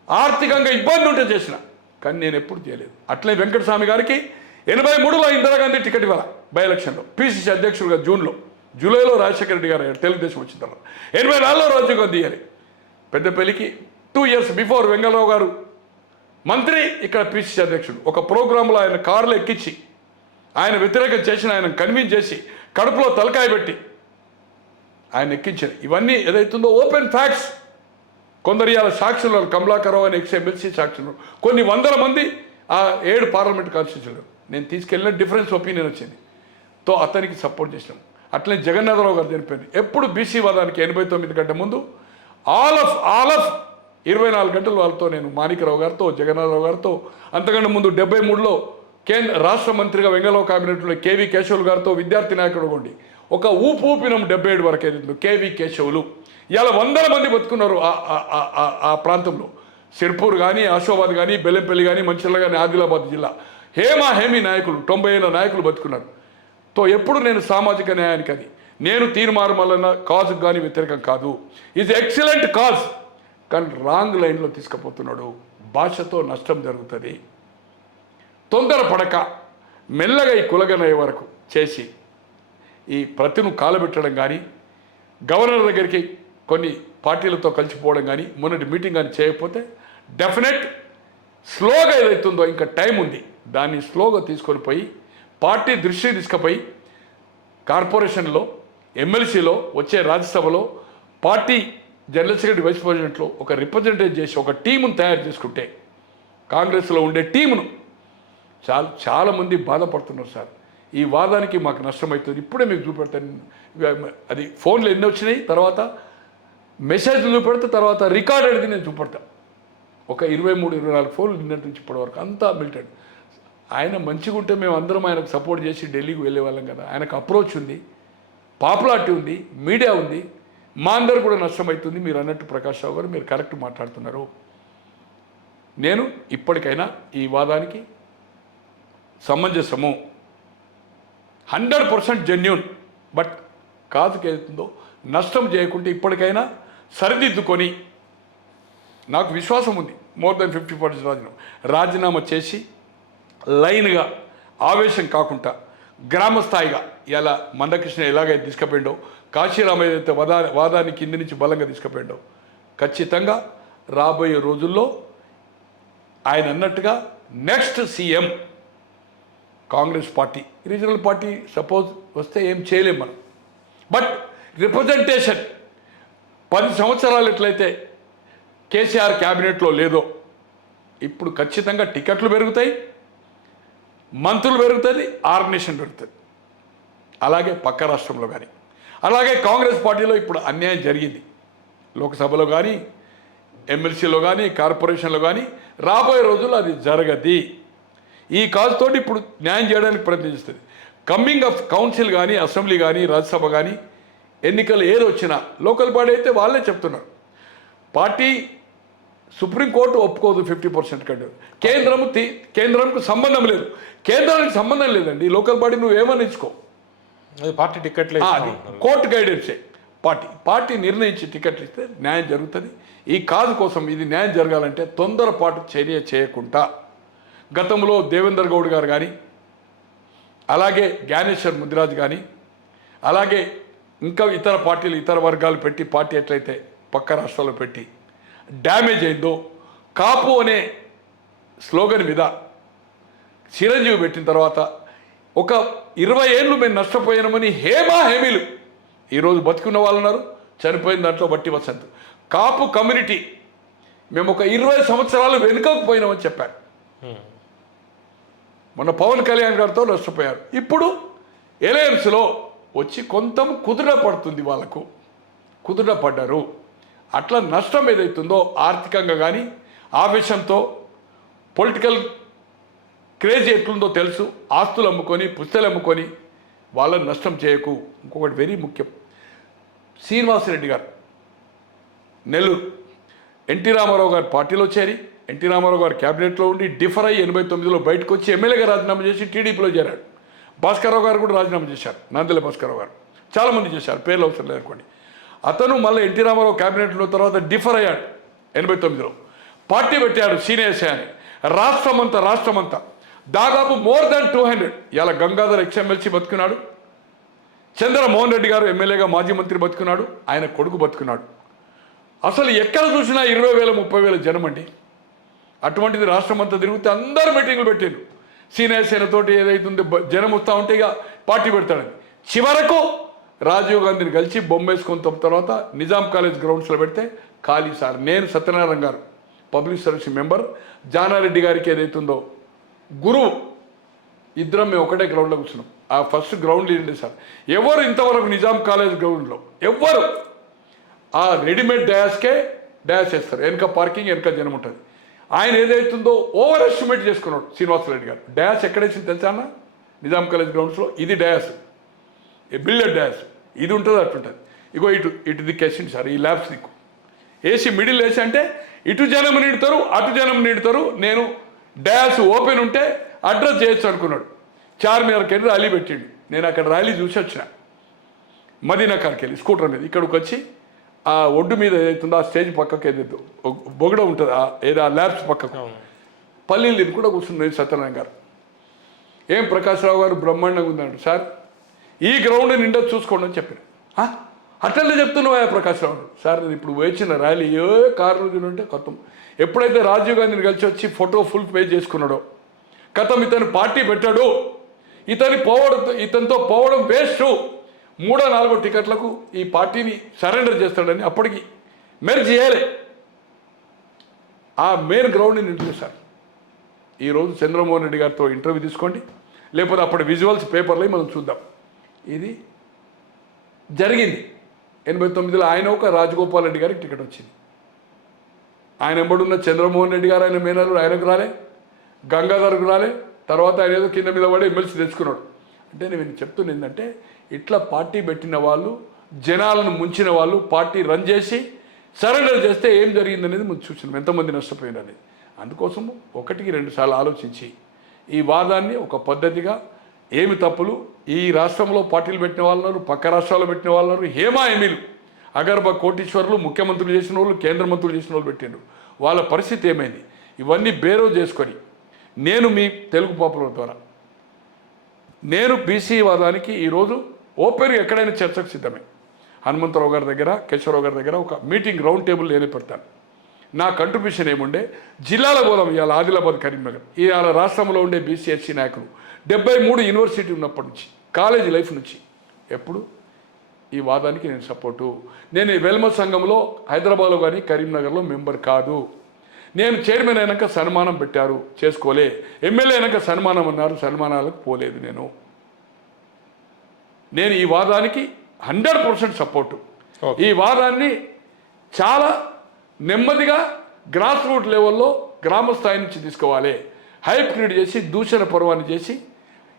ఆర్థికంగా ఇబ్బంది ఉంటే చేసిన. కానీ నేను ఎప్పుడు చేయలేదు. అట్లే వెంకటస్వామి గారికి ఎనభై మూడులో ఇందిరాగాంధీ టికెట్ ఇవ్వాలి? బై ఎలక్షన్లో. పిసిసి అధ్యక్షుడుగా జూన్లో. జూలైలో రాజశేఖర రెడ్డి గారు అయ్యారు. తెలుగుదేశం వచ్చిన తర్వాత. ఎనభై నాలుగులో రాజీవ్ గాంధీ అయ్యారు పెద్దపల్లికి టూ ఇయర్స్ బిఫోర్ వెంగళరావు గారు. మంత్రి ఇక్కడ పిసిసి అధ్యక్షుడు. ఒక ప్రోగ్రాంలో ఆయన కారులో ఎక్కించి ఆయన వ్యతిరేకం చేసిన ఆయన కన్విన్స్ చేసి కడుపులో తలకాయ పెట్టి ఆయన ఎక్కించారు. ఇవన్నీ ఏదైతుందో ఓపెన్ ఫ్యాక్ట్స్. కొందరు ఇవాళ సాక్షులు కమలాకరావు అని ఎక్స్ ఎమ్మెల్సీ సాక్షులు. కొన్ని వందల మంది ఆ ఏడు పార్లమెంట్ కాన్స్టిట్యూషన్ నేను తీసుకెళ్ళిన డిఫరెన్స్ ఒపీనియన్ వచ్చింది. తో అతనికి సపోర్ట్ చేసినాం అట్లనే జగన్నాథరావు గారు చనిపోయింది. ఎప్పుడు బీసీ వాదానికి ఎనభై తొమ్మిది గంట ముందు ఆల్ ఆఫ్ ఆల్ ఆఫ్ ఇరవై నాలుగు గంటలు వాళ్ళతో నేను మాణికరావు గారితో జగన్నాథరావు గారితో అంతకంటే ముందు డెబ్బై మూడులో కేంద్ర రాష్ట్ర మంత్రిగా వెంగళరావు కేబినెట్లో కేవీ కేశవులు గారితో విద్యార్థి నాయకుడు ఉండి ఒక ఊపు ఊపినం డెబ్బై ఏడు వరకు ఏది కేవీ కేశవులు. ఇలా వందల మంది బతుకున్నారు ఆ- ప్రాంతంలో. సిర్పూర్ కానీ ఆశోబాద్ కానీ బెల్లంపల్లి కానీ మంచిర్ల కానీ ఆదిలాబాద్ జిల్లా. హేమా హేమి నాయకులు తొంభై ఏళ్ళ నాయకులు బతుకున్నారు. తో ఎప్పుడు నేను సామాజిక న్యాయానికి అది. నేను తీర్మానం వలన కాజుకు కానీ వ్యతిరేకం కాదు. ఇది ఎక్సలెంట్ కాజ్. కానీ రాంగ్ లైన్లో తీసుకుపోతున్నాడు. భాషతో నష్టం జరుగుతుంది. తొందరపడక మెల్లగా ఈ కులగనయ్యే వరకు చేసి ఈ ప్రతిను కాలబెట్టడం కానీ గవర్నర్ దగ్గరికి కొన్ని పార్టీలతో కలిసిపోవడం కానీ మొన్నటి మీటింగ్ కానీ చేయకపోతే డెఫినెట్ స్లోగా ఏదైతుందో ఇంకా టైం ఉంది. దాన్ని స్లోగా తీసుకొని పోయి పార్టీ దృష్టి తీసుకుపోయి కార్పొరేషన్లో ఎమ్మెల్సీలో వచ్చే రాజ్యసభలో పార్టీ జనరల్ సెక్రటరీ వైస్ ప్రెసిడెంట్లో ఒక రిప్రజెంటేట్ చేసి ఒక టీమును తయారు చేసుకుంటే కాంగ్రెస్లో ఉండే టీమును చాలా చాలామంది బాధపడుతున్నారు సార్. ఈ వాదానికి మాకు నష్టమవుతుంది. ఇప్పుడే మీకు చూపెడతాను అది ఫోన్లు ఎన్ని వచ్చినాయి తర్వాత మెసేజ్లు చూపెడితే తర్వాత రికార్డ్ అడిగి నేను చూపెడతా. ఒక ఇరవై మూడు ఇరవై నాలుగు ఫోన్లు నిన్నటి నుంచి ఇప్పటి వరకు అంతా మిలిటెడ్. ఆయన మంచిగా ఉంటే మేము అందరం ఆయనకు సపోర్ట్ చేసి ఢిల్లీకి వెళ్ళే వాళ్ళం కదా. ఆయనకు అప్రోచ్ ఉంది పాపులారిటీ ఉంది మీడియా ఉంది. మా అందరు కూడా నష్టమవుతుంది. మీరు అన్నట్టు ప్రకాష్ రావు గారు మీరు కరెక్ట్ మాట్లాడుతున్నారు. నేను ఇప్పటికైనా ఈ వాదానికి సమంజసము. Hundred percent genuine. బట్ కాదుకి ఏదైతుందో నష్టం చేయకుండా ఇప్పటికైనా సరిదిద్దుకొని నాకు విశ్వాసం ఉంది. మోర్ దెన్ ఫిఫ్టీ పర్సెంట్ రాజీనామా. రాజీనామా చేసి లైన్గా ఆవేశం కాకుండా గ్రామస్థాయిగా ఇలా మందకృష్ణ ఎలాగైతే తీసుకుపోయిండో కాశీరామ ఏదైతే వాదా వాదాన్ని కింది నుంచి బలంగా తీసుకుపోయిండో ఖచ్చితంగా రాబోయే రోజుల్లో ఆయన అన్నట్టుగా next CM Congress party. Regional party suppose వస్తే ఏం చేయలేం మనం. బట్ రిప్రజెంటేషన్ పది సంవత్సరాలు ఎట్లయితే కేసీఆర్ క్యాబినెట్లో లేదో ఇప్పుడు ఖచ్చితంగా టికెట్లు పెరుగుతాయి మంత్రులు పెరుగుతుంది ఆర్గనైజేషన్ పెరుగుతుంది అలాగే పక్క రాష్ట్రంలో కానీ. అలాగే కాంగ్రెస్ పార్టీలో ఇప్పుడు అన్యాయం జరిగింది. లోక్సభలో కానీ ఎమ్మెల్సీలో కానీ కార్పొరేషన్లో కానీ రాబోయే రోజుల్లో అది జరగది. ఈ కాజుతోటి ఇప్పుడు న్యాయం చేయడానికి ప్రయత్నిస్తుంది. కమ్మింగ్ ఆఫ్ కౌన్సిల్ కానీ అసెంబ్లీ కానీ రాజ్యసభ కానీ ఎన్నికలు ఏది వచ్చినా లోకల్ బాడీ అయితే వాళ్ళే చెప్తున్నారు. పార్టీ సుప్రీంకోర్టు ఒప్పుకోదు ఫిఫ్టీ పర్సెంట్ కంటే. కేంద్రం తి- కేంద్రంకు సంబంధం లేదు. కేంద్రానికి సంబంధం లేదండి. లోకల్ బాడీ నువ్వు ఏమని ఇచ్చుకో అది పార్టీ టికెట్లే. కోర్టు గైడెన్సే. పార్టీ పార్టీ నిర్ణయించి టికెట్లు ఇస్తే న్యాయం జరుగుతుంది. ఈ కాదు కోసం ఇది న్యాయం జరగాలంటే తొందరపాటు చర్య చేయకుండా. గతంలో దేవేందర్ గౌడ్ గారు కానీ అలాగే జ్ఞానేశ్వర్ ముదిరాజ్ కానీ అలాగే ఇంకా ఇతర పార్టీలు ఇతర వర్గాలు పెట్టి పార్టీ ఎట్లయితే పక్క రాష్ట్రాల్లో పెట్టి డ్యామేజ్ అయిందో కాపు అనే స్లోగన్ మీద చిరంజీవి పెట్టిన తర్వాత ఒక ఇరవై ఏళ్ళు మేము నష్టపోయినామని హేమా హేమీలు ఈరోజు బతికున్న వాళ్ళు ఉన్నారు చనిపోయిన దాంట్లో బట్టి వసంత్. కాపు కమ్యూనిటీ మేము ఒక ఇరవై సంవత్సరాలు వెనుకకు పోయినామని చెప్పారు. మొన్న పవన్ కళ్యాణ్ గారితో నష్టపోయారు. ఇప్పుడు ఎలయన్స్లో వచ్చి కొంత కుదుట పడుతుంది వాళ్ళకు. కుదుట పడ్డారు. అట్లా నష్టం ఏదైతుందో ఆర్థికంగా కానీ ఆవేశంతో పొలిటికల్ క్రేజ్ ఎట్లుందో తెలుసు. ఆస్తులు అమ్ముకొని పుస్తలు అమ్ముకొని వాళ్ళని నష్టం చేయకు. ఇంకొకటి వెరీ ముఖ్యం. శ్రీనివాసరెడ్డి గారు నెల్లూరు. ఎన్టీ రామారావు గారి పార్టీలో చేరి ఎన్టీ రామారావు గారు క్యాబినెట్లో ఉండి డిఫర్ అయ్యి ఎనభై తొమ్మిదిలో బయటకు వచ్చి ఎమ్మెల్యేగా రాజీనామా చేసి టీడీపీలో చేరాడు. భాస్కర్రావు గారు కూడా రాజీనామా చేశారు నందెల భాస్కర్రావు గారు. చాలామంది చేశారు పేర్లు అవసరం లేదనుకోండి. అతను మళ్ళీ ఎన్టీ రామారావు క్యాబినెట్లో తర్వాత డిఫర్ అయ్యాడు ఎనభై తొమ్మిదిలో. పార్టీ పెట్టాడు సీనియర్సే అని రాష్ట్రమంతా రాష్ట్రమంతా. దాదాపు మోర్ దాన్ టూ హండ్రెడ్. ఇలా గంగాధర్ ఎక్స్ఎమ్మెల్సీ బతుకున్నాడు. చంద్రమోహన్ రెడ్డి గారు ఎమ్మెల్యేగా మాజీ మంత్రి బతుకున్నాడు. ఆయన కొడుకు బతుకున్నాడు. అసలు ఎక్కడ చూసినా ఇరవై వేల ముప్పై వేల జనం అండి అటువంటిది రాష్ట్రం అంతా తిరుగుతే అందరు మీటింగ్లు పెట్టారు సీనియర్ సేనతోటి ఏదైతుందో జనం వస్తూ ఉంటే ఇక పార్టీ పెడతాడని. చివరకు రాజీవ్ గాంధీని కలిసి బొమ్మేసుకొని తప్ప తర్వాత నిజాం కాలేజ్ గ్రౌండ్స్లో పెడితే ఖాళీ సార్. నేను సత్యనారాయణ గారు పబ్లిక్ సర్వీస్ మెంబర్. జానారెడ్డి గారికి ఏదైతుందో గురువు. ఇద్దరం మేము ఒకటే గ్రౌండ్లో కూర్చున్నాం. ఆ ఫస్ట్ గ్రౌండ్ లేదండి సార్. ఎవరు ఇంతవరకు నిజాం కాలేజ్ గ్రౌండ్లో? ఎవ్వరు ఆ రెడీమేడ్ డయాస్కే డయాస్ వేస్తారు వెనక పార్కింగ్ వెనక జనం ఉంటుంది. ఆయన ఏదైతుందో ఓవర్ ఎస్టిమేట్ చేసుకున్నాడు శ్రీనివాసరెడ్డి గారు. డయాస్ ఎక్కడేసింది తెలుసా అన్న? నిజాం కాలేజ్ గ్రౌండ్స్లో ఇది డయాస్. Builded dais. ఇది ఉంటుంది అట్టుంటుంది ఇగో ఇటు ఇటు దిక్కేసింది సార్ ఈ ల్యాబ్స్ దిక్కు. వేసి మిడిల్ వేసి అంటే ఇటు జనం నిడుతారు అటు జనం నిడుతారు. నేను డయాస్ ఓపెన్ ఉంటే అడ్రస్ చేయొచ్చు అనుకున్నాడు. చార్మినార్కి వెళ్ళి ర్యాలీ పెట్టిండు. నేను అక్కడ ర్యాలీ చూసి వచ్చిన. మదీనా కార్కి వెళ్ళి స్కూటర్ మీద ఇక్కడికి వచ్చి ఆ ఒడ్డు మీద ఏదైతుందో ఆ స్టేజ్ పక్కకు ఏదైతే బొగడ ఉంటుంది ఆ ఏదో ఆ ల్యాబ్స్ పక్కకు. పల్లీలు ఇది కూడా కూర్చున్నది సత్యనారాయణ గారు. ఏం ప్రకాశ్రావు గారు బ్రహ్మాండంగా ఉందంట సార్ ఈ గ్రౌండ్ నిండా చూసుకోండి అని చెప్పారు. "ఆ? అట్లనే చెప్తున్నావా ప్రకాశ్రావు? గారు?" సార్ నేను ఇప్పుడు వేచిన ర్యాలీ ఏ కారణం తినుంటే కథం ఎప్పుడైతే రాజీవ్ గాంధీని కలిసి వచ్చి ఫోటో ఫుల్ పే చేసుకున్నాడో కథం ఇతను పార్టీ పెట్టాడు. ఇతని పోవడం ఇతనితో పోవడం వేస్ట్ మూడో నాలుగో టికెట్లకు ఈ పార్టీని సరెండర్ చేస్తాడని అప్పటికి మెరు చేయాలి. ఆ మెయిన్ గ్రౌండ్ని నింపేశారు ఈరోజు చంద్రమోహన్ రెడ్డి గారితో ఇంటర్వ్యూ తీసుకోండి. లేకపోతే అప్పటి విజువల్స్ పేపర్లో మనం చూద్దాం. ఇది జరిగింది. ఎనభై తొమ్మిదిలో ఆయన ఒక రాజగోపాల్ రెడ్డి గారికి టికెట్ వచ్చింది. ఆయన ఎంబడున్న చంద్రమోహన్ రెడ్డి గారు ఆయన మేనలు ఆయనకు రాలే. గంగాధర్కు రాలే. తర్వాత ఆయన ఏదో కింద మీద పడి ఎమ్మెల్సీ తెచ్చుకున్నాడు. అంటే నేను చెప్తున్నా ఏంటంటే ఇట్లా పార్టీ పెట్టిన వాళ్ళు జనాలను ముంచిన వాళ్ళు పార్టీ రన్ చేసి సరెండర్ చేస్తే ఏం జరిగిందనేది మనం చూసినాం. ఎంతమంది నష్టపోయింది అనేది అందుకోసం ఒకటికి రెండు సార్లు ఆలోచించి ఈ వాదాన్ని ఒక పద్ధతిగా ఏమి తప్పులు ఈ రాష్ట్రంలో పార్టీలు పెట్టిన వాళ్ళు పక్క రాష్ట్రాల్లో పెట్టిన వాళ్ళు హేమా ఎమిలు అగర్భ కోటీశ్వరులు ముఖ్యమంత్రులు చేసిన వాళ్ళు కేంద్ర మంత్రులు చేసిన వాళ్ళు పెట్టిండ్రు వాళ్ళ పరిస్థితి ఏమైంది? ఇవన్నీ బేరో చేసుకొని నేను మీ తెలుగు పాపుల ద్వారా నేను బీసీ వాదానికి ఈరోజు ఓపెన్ ఎక్కడైనా చర్చకు సిద్ధమే. హనుమంతరావు గారి దగ్గర కేశవరావు గారి దగ్గర ఒక మీటింగ్ రౌండ్ టేబుల్ నేనే పెడతాను. నా కంట్రిబ్యూషన్ ఏముండే? జిల్లాల పోదాం ఇవాళ ఆదిలాబాద్ కరీంనగర్. ఇవాళ రాష్ట్రంలో ఉండే బీసీఎస్సీ నాయకులు. డెబ్బై మూడు యూనివర్సిటీ ఉన్నప్పటి నుంచి కాలేజీ లైఫ్ నుంచి. ఎప్పుడు? ఈ వాదానికి నేను సపోర్టు నేను ఈ వెల్మ సంఘంలో హైదరాబాద్లో కానీ కరీంనగర్లో మెంబర్ కాదు. నేను చైర్మన్ అయినాక సన్మానం పెట్టారు. చేసుకోలే. ఎమ్మెల్యే అయినాక సన్మానం అన్నారు. సన్మానాలకు పోలేదు నేను. నేను ఈ వాదానికి హండ్రెడ్ పర్సెంట్ సపోర్టు. ఈ వాదాన్ని చాలా నెమ్మదిగా గ్రాస్ రూట్ లెవెల్లో గ్రామ స్థాయి నుంచి తీసుకోవాలి. హైప్ క్రియేట్ చేసి దూషణ పర్వాన్ని చేసి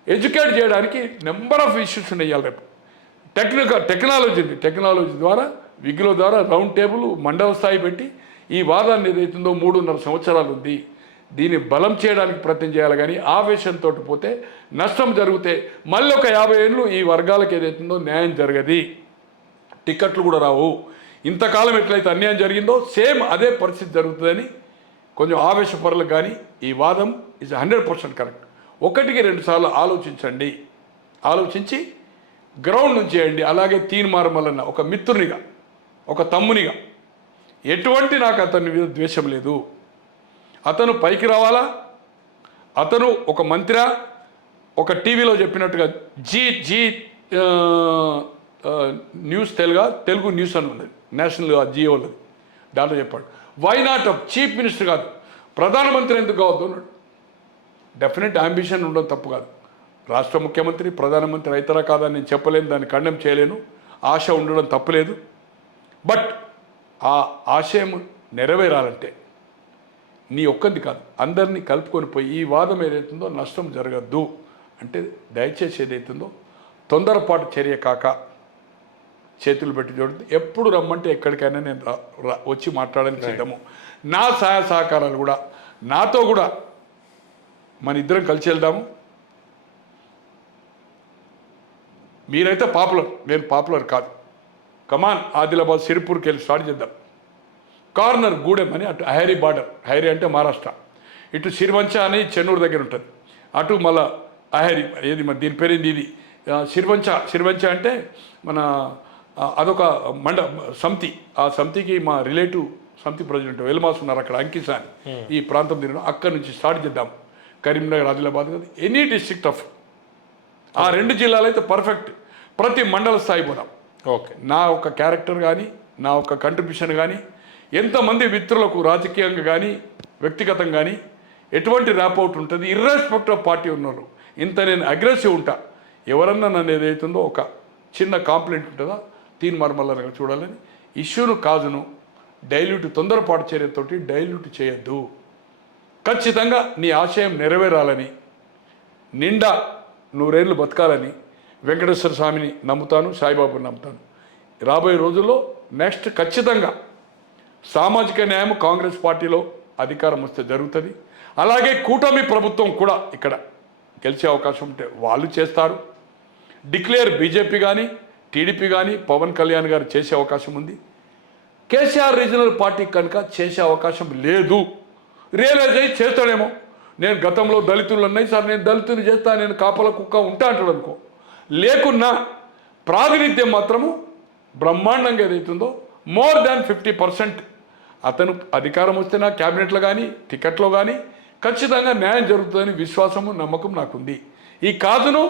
ఎడ్యుకేట్ చేయడానికి నెంబర్ ఆఫ్ ఇష్యూస్ ఉన్నాయి రేపు. టెక్నికల్ టెక్నాలజీ టెక్నాలజీ ద్వారా విగ్గుల ద్వారా రౌండ్ టేబుల్ మండల స్థాయి పెట్టి ఈ వాదాన్ని ఏదైతుందో మూడున్నర సంవత్సరాలు ఉంది దీన్ని బలం చేయడానికి ప్రయత్నం చేయాలి కానీ ఆవేశంతో పోతే నష్టం జరిగితే మళ్ళీ ఒక యాభై ఏళ్ళు ఈ వర్గాలకు ఏదైతుందో న్యాయం జరగది. టిక్కెట్లు కూడా రావు. ఇంతకాలం ఎట్లయితే అన్యాయం జరిగిందో సేమ్ అదే పరిస్థితి జరుగుతుందని కొంచెం ఆవేశపరులకు కానీ ఈ వాదం ఇస్ హండ్రెడ్ పర్సెంట్ కరెక్ట్. ఒకటికి రెండు సార్లు ఆలోచించండి. ఆలోచించి గ్రౌండ్ నుంచి చేయండి. అలాగే తీన్మారమల్లన్న ఒక మిత్రునిగా ఒక తమ్మునిగా. ఎటువంటి నాకు అతని మీద ద్వేషం లేదు. అతను పైకి రావాలా? అతను ఒక మంత్రి ఒక టీవీలో చెప్పినట్టుగా జీ జీ న్యూస్ తెలుగా? తెలుగు న్యూస్ అని ఉన్నది. నేషనల్గా జియో ఉన్నది. దాంట్లో చెప్పాడు. వై నాట్ చీఫ్ మినిస్టర్ కాదు? ప్రధానమంత్రి ఎందుకు కావద్దు అన్నాడు. డెఫినెట్ అంబిషన్ ఉండడం తప్పు కాదు. రాష్ట్ర ముఖ్యమంత్రి ప్రధానమంత్రి అవుతారా కాదని నేను చెప్పలేను. దాన్ని ఖండం చేయలేను. ఆశ ఉండడం తప్పులేదు. బట్ ఆ ఆశయం నెరవేరాలంటే నీ ఒక్కది కాదు అందరినీ కలుపుకొని పోయి ఈ వాదం ఏదైతుందో నష్టం జరగద్దు. అంటే దయచేసి ఏదైతుందో తొందరపాటు చర్య కాక చేతులు పెట్టి చూడండి. ఎప్పుడు రమ్మంటే ఎక్కడికైనా నేను వచ్చి మాట్లాడడానికి సిద్ధము. నా సహాయ సహకారాలు కూడా నాతో కూడా మన ఇద్దరం కలిసి వెళ్దాము. మీరైతే పాపులర్ నేను పాపులర్ కాదు. కమాన్ ఆదిలాబాద్ సిరిపూర్కి వెళ్ళి స్టార్ట్ చేద్దాం. కార్నర్ గూడెం అని అటు హైరీ బార్డర్ హైరీ అంటే మహారాష్ట్ర. ఇటు సిరివంచ అని చెన్నూరు దగ్గర ఉంటుంది. అటు మళ్ళా అహైరి ఏది మరి దీని పేరు ఏంది ఇది సిరివంచ సిరివంచ అంటే మన అదొక మండ సమితి. ఆ సమితికి మా రిలేటివ్ సమితి ప్రెసిడెంట్ వెల్మాస్ ఉన్నారు అక్కడ అంకిసా అని. ఈ ప్రాంతం తిరిగిన అక్కడి నుంచి స్టార్ట్ చేద్దాం. కరీంనగర్ ఆదిలాబాద్ కాదు. ఎనీ డిస్ట్రిక్ట్ ఆఫ్ ఆ రెండు జిల్లాలు అయితే పర్ఫెక్ట్. ప్రతి మండల స్థాయి పోదాం. ఓకే నా ఒక క్యారెక్టర్ కానీ నా ఒక కంట్రిబ్యూషన్ కానీ ఎంతమంది మిత్రులకు రాజకీయంగా కానీ వ్యక్తిగతంగా కానీ ఎటువంటి ర్యాపౌట్ ఉంటుంది? ఇర్రెస్పెక్ట్ ఆఫ్ పార్టీ ఉన్నారు ఇంత నేను అగ్రెసివ్ ఉంటా. ఎవరన్నా నన్ను ఏదైతుందో ఒక చిన్న కాంప్లైంట్ ఉంటుందా? దీని మర్మల్ని చూడాలని. ఇష్యూను కాజును డైల్యూట్ తొందరపాటు చర్యతోటి డైల్యూట్ చేయొద్దు. ఖచ్చితంగా నీ ఆశయం నెరవేరాలని. నిండా నూరేళ్ళు బతకాలని వెంకటేశ్వర స్వామిని నమ్ముతాను సాయిబాబుని నమ్ముతాను. రాబోయే రోజుల్లో నెక్స్ట్ ఖచ్చితంగా సామాజిక న్యాయం కాంగ్రెస్ పార్టీలో అధికారం వస్తే జరుగుతుంది. అలాగే కూటమి ప్రభుత్వం కూడా ఇక్కడ గెలిచే అవకాశం ఉంటే వాళ్ళు చేస్తారు. డిక్లేర్ బీజేపీ కానీ టీడీపీ కానీ పవన్ కళ్యాణ్ గారు చేసే అవకాశం ఉంది. కేసీఆర్ రీజనల్ పార్టీ కనుక చేసే అవకాశం లేదు. రియలైజ్ అయ్యి చేస్తాడేమో. నేను గతంలో దళితులు ఉన్నాయి సార్ నేను దళితులు చేస్తా నేను కాపల కుక్క ఉంటా అంటాడు అనుకో. లేకున్నా ప్రాతినిధ్యం మాత్రము బ్రహ్మాండంగా ఏదైతుందో మోర్ దాన్ ఫిఫ్టీ పర్సెంట్ అతను అధికారం వస్తే నా క్యాబినెట్లో కానీ టికెట్లో కానీ ఖచ్చితంగా న్యాయం జరుగుతుందని విశ్వాసము నమ్మకం నాకుంది. ఈ కాదును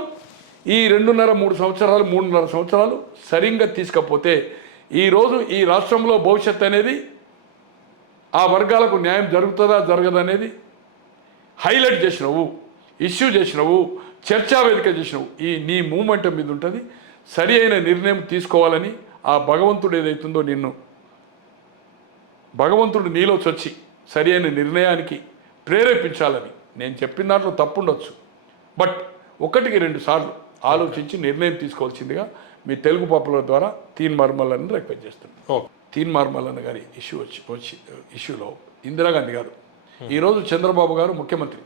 ఈ రెండున్నర మూడు సంవత్సరాలు మూడున్నర సంవత్సరాలు సరిగ్గా తీసుకపోతే ఈరోజు ఈ రాష్ట్రంలో భవిష్యత్ అనేది ఆ వర్గాలకు న్యాయం జరుగుతుందా జరగదా అనేది హైలైట్ చేసినవు ఇష్యూ చేసినవు చర్చా వేదిక చేసినవు. ఈ నీ మూమెంట్ మీద ఉంటుంది. సరి అయిన నిర్ణయం తీసుకోవాలని ఆ భగవంతుడు ఏదైతుందో నిన్ను. భగవంతుడు నీలో చొచ్చి సరి అయిన నిర్ణయానికి ప్రేరేపించాలని. నేను చెప్పిన దాంట్లో తప్పుండొచ్చు. బట్ ఒకటికి రెండు సార్లు ఆలోచించి నిర్ణయం తీసుకోవాల్సిందిగా మీ తెలుగు పాపులర్ ద్వారా తీన్ మార్మల్ని రిక్వెస్ట్ చేస్తున్నాను. ఓకే. తీన్ మార్మల్లన్న గారి ఇష్యూ వచ్చి వచ్చి ఇష్యూలో ఇందిరాగాంధీ గారు. ఈరోజు చంద్రబాబు గారు ముఖ్యమంత్రి.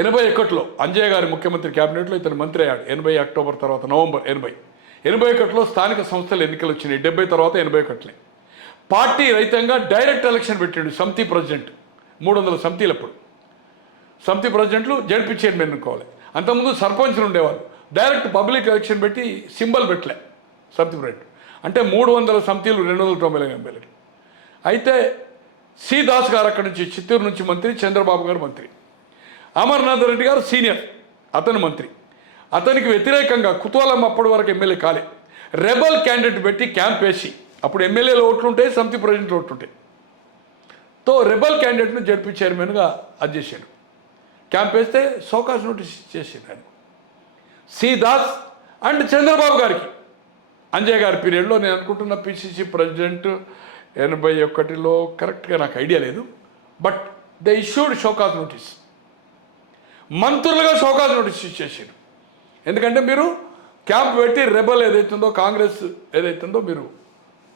ఎనభై ఒకటిలో అంజయ్య గారి ముఖ్యమంత్రి క్యాబినెట్లో ఇతను మంత్రి అయ్యాడు. ఎనభై అక్టోబర్ తర్వాత నవంబర్ ఎనభై. ఎనభై ఒకటిలో స్థానిక సంస్థల ఎన్నికలు వచ్చినాయి. డెబ్బై తర్వాత ఎనభై ఒకటిలే. పార్టీ రైతంగా డైరెక్ట్ ఎలక్షన్ పెట్టాడు సమితి ప్రెసిడెంట్. మూడు వందల సమితిలు అప్పుడు సమితి ప్రెసిడెంట్లు జడ్పీ చైర్మన్ అనుకోవాలి. అంతకుముందు సర్పంచ్లు ఉండేవాళ్ళు. డైరెక్ట్ పబ్లిక్ ఎలక్షన్ పెట్టి సింబల్ పెట్టలే సమితి ప్రెసిడెంట్. అంటే మూడు వందల సమితిలు రెండు వందల తొంభై ఎమ్మెల్యేలు అయితే సి దాస్ గారు అక్కడి నుంచి చిత్తూరు నుంచి మంత్రి చంద్రబాబు గారు మంత్రి. అమర్నాథ్ రెడ్డి గారు సీనియర్ అతను మంత్రి. అతనికి వ్యతిరేకంగా కుతూహలం అప్పటి వరకు ఎమ్మెల్యే కాలే. రెబల్ క్యాండిడేట్ పెట్టి క్యాంప్ వేసి అప్పుడు ఎమ్మెల్యేలు ఓట్లుంటాయి సమితి ప్రెసిడెంట్లు ఓట్లుంటాయి. తో రెబల్ క్యాండిడేట్ను జడ్పీ చైర్మన్గా అది చేశాడు. క్యాంప్ వేస్తే సోకాస్ నోటీస్ ఇచ్చేసాడు ఆయన. సి దాస్ అండ్ చంద్రబాబు గారికి. అంజయ్ గారి పీరియడ్లో నేను అనుకుంటున్న పిసిసి ప్రెసిడెంట్ ఎనభై ఒకటిలో కరెక్ట్గా నాకు ఐడియా లేదు. But the issued show cause notice. మంత్రులుగా షోకాజ్ నోటీస్ ఇచ్చేసాడు. ఎందుకంటే మీరు క్యాంప్ పెట్టి రెబల్ ఏదైతుందో కాంగ్రెస్ ఏదైతుందో మీరు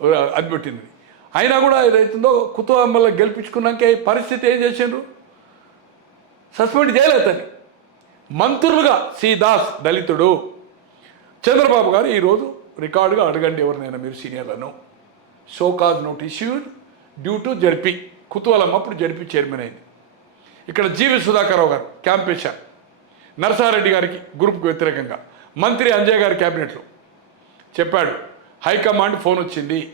ఆ, అది పెట్టింది. అయినా కూడా ఏదైతుందో కుతూహమ్మల గెలిపించుకున్నాక ఈ పరిస్థితి ఏం చేసిండ్రు? సస్పెండ్ చేయలేదని మంత్రులుగా సి దాస్ దళితుడు. చంద్రబాబు గారు ఈరోజు రికార్డుగా అడగండి ఎవరినైనా మీరు సీనియర్లను. Show cause note issued due to ZP. కుతూహలం అప్పుడు జడ్పీ చైర్మన్ అయింది. ఇక్కడ జీవి సుధాకర్రావు గారు క్యాంప్ వేశారు నరసారెడ్డి గారికి గ్రూప్కి వ్యతిరేకంగా. మంత్రి అంజయ్ గారి క్యాబినెట్లో చెప్పాడు హైకమాండ్ ఫోన్ వచ్చింది.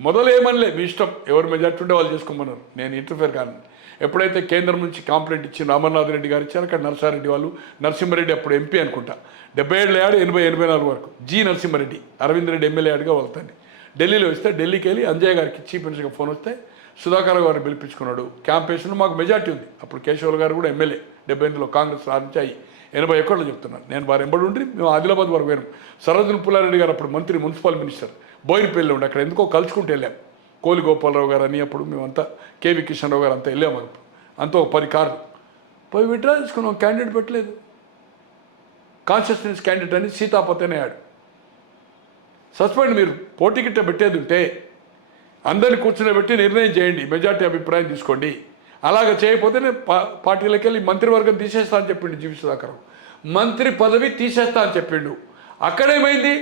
మొదలేమనిలే మీ ఇష్టం. ఎవరు మెజార్టీ ఉంటే వాళ్ళు చేసుకోమన్నారు. నేను ఇంటర్ఫేర్ కాను. ఎప్పుడైతే కేంద్రం నుంచి కాంప్లైంట్ ఇచ్చిన అమర్నాథ్ రెడ్డి గారు ఇచ్చారు అక్కడ నరసారెడ్డి వాళ్ళు నరసింహారెడ్డి అప్పుడు ఎంపీ అనుకుంటా. డెబ్బై ఏళ్ళు ఏడు ఎనభై ఎనభై నాలుగు వరకు. జి నరసింహారెడ్డి అరవింద్ రెడ్డి ఎమ్మెల్యే అడిగా వెళ్తాండి ఢిల్లీలో ఇస్తే ఢిల్లీకి వెళ్ళి అంజయ్ గారికి చీఫ్ మినిస్టర్గా ఫోన్ వస్తే సుధాకర్ గారిని పిలిపించుకున్నాడు. క్యాంపేషన్ మాకు మెజార్టీ ఉంది. అప్పుడు కేశవుల గారు కూడా ఎమ్మెల్యే. డెబ్బై ఎనిమిదిలో కాంగ్రెస్ రాజ్యాయి ఎనభై ఒకటిలో చెప్తున్నాను. నేను వారు ఎంబడి ఉండి మేము ఆదిలాబాద్ వరకు పోయినాం. సరోజన పుల్లారెడ్డి గారు అప్పుడు మంత్రి మున్సిపల్ మినిస్టర్. బోయినపల్లి ఉండి అక్కడ ఎందుకో కలుసుకుంటూ వెళ్ళాం. కోలి గోపాలరావు గారు అని అప్పుడు మేమంతా కేవి కిషన్ రావు గారు అంతా వెళ్ళాము అంత అంతా ఒక పది కార్లు. పోయి విడ్రా తీసుకున్నాం క్యాండిడేట్ పెట్టలేదు. కాన్షియస్నెస్ క్యాండిడేట్ అని సీతాపతనే ఆడు. సస్పెండ్ మీరు పోటీ గిట్ట పెట్టేది ఉంటే అందరిని కూర్చుని నిర్ణయం చేయండి మెజార్టీ అభిప్రాయం తీసుకోండి. అలాగ చేయకపోతే నేను పా పార్టీలకు వెళ్ళి మంత్రివర్గం తీసేస్తా అని చెప్పిండు జీవి సుధాకర్. మంత్రి పదవి తీసేస్తా అని చెప్పిండు. అక్కడేమైంది?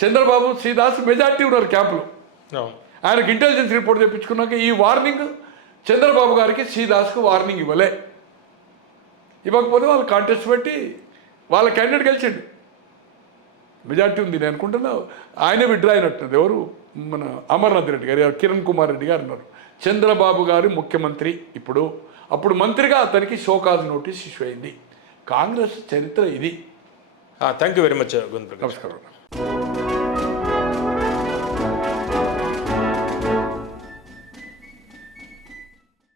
చంద్రబాబు శ్రీదాస్ మెజార్టీ ఉన్నారు క్యాంపులో. ఆయనకు ఇంటెలిజెన్స్ రిపోర్ట్ తెప్పించుకున్నాక ఈ వార్నింగ్ చంద్రబాబు గారికి శ్రీదాస్కు వార్నింగ్ ఇవ్వలే. ఇవ్వకపోతే వాళ్ళు కాంటెస్ట్ పెట్టి వాళ్ళ క్యాండిడేట్ గెలిచిండు. మెజార్టీ ఉంది నేను అనుకుంటున్నా. ఆయనే విడ్రా అయినట్టున్నది ఎవరు? మన అమర్నాథ్ రెడ్డి గారు కిరణ్ కుమార్ రెడ్డి గారు ఉన్నారు చంద్రబాబు గారు ముఖ్యమంత్రి ఇప్పుడు. అప్పుడు మంత్రిగా అతనికి షోకాజ్ నోటీస్ ఇష్యూ అయింది. కాంగ్రెస్ చరిత్ర ఇది. థ్యాంక్ యూ వెరీ మచ్ నమస్కారం.